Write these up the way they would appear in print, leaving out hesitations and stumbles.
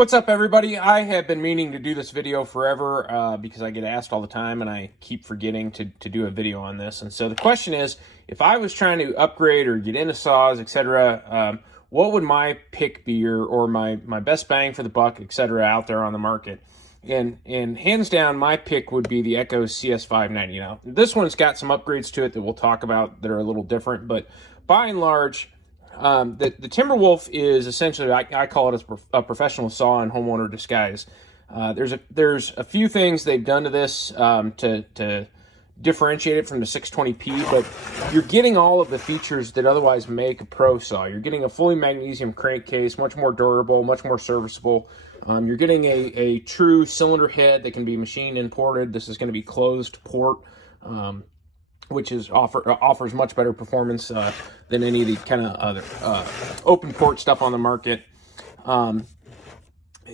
What's up, everybody? I have been meaning to do this video forever because I get asked all the time and I keep forgetting to do a video on this. And so the question is, if I was trying to upgrade or get into saws, etc., what would my pick be, or my best bang for the buck, etc., out there on the market? And hands down, my pick would be the Echo CS590. Now, this one's got some upgrades to it that we'll talk about that are a little different, but by and large, the Timberwolf is essentially, I call it a professional saw and homeowner disguise. There's a few things they've done to this to differentiate it from the 620p, but you're getting all of the features that otherwise make a pro saw. You're getting a fully magnesium crankcase, much more durable, much more serviceable. You're getting a true cylinder head that can be machine imported. This is going to be closed port, which offers much better performance than any of the kind of other open port stuff on the market.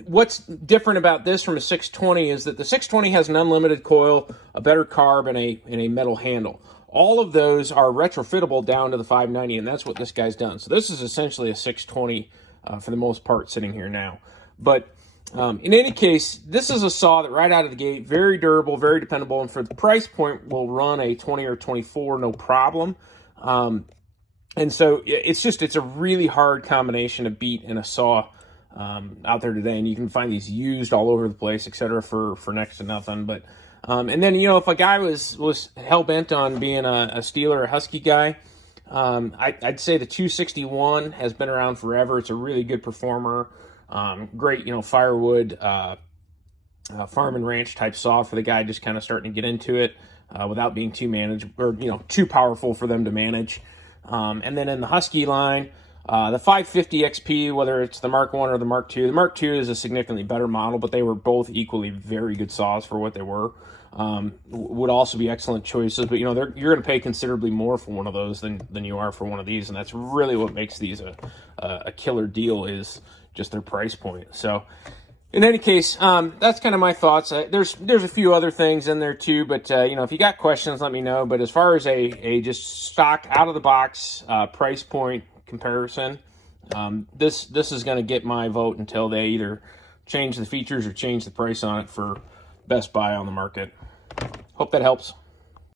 What's different about this from a 620 is that the 620 has an unlimited coil, a better carb, and a metal handle. All of those are retrofittable down to the 590, and that's what this guy's done. So this is essentially a 620 for the most part sitting here now. But in any case, this is a saw that right out of the gate, very durable, very dependable, and for the price point will run a 20 or 24 no problem. And so it's a really hard combination to beat in a saw out there today, and you can find these used all over the place, etc., for next to nothing. But and then, you know, if a guy was hell-bent on being a Steel or a Husky guy, I'd say the 261 has been around forever. It's a really good performer. Great, you know, firewood, farm and ranch type saw for the guy just kind of starting to get into it without being too powerful for them to manage. And then in the Husky line, the 550 XP, whether it's the Mark 1 or the Mark II, the Mark II is a significantly better model, but they were both equally very good saws for what they were. Would also be excellent choices, but you know, you're going to pay considerably more for one of those than you are for one of these, and that's really what makes these a killer deal, is just their price point. So in any case, that's kind of my thoughts. There's a few other things in there too, but you know, if you got questions, let me know. But as far as a just stock out of the box price point comparison, this is going to get my vote until they either change the features or change the price on it for best buy on the market. Hope that helps.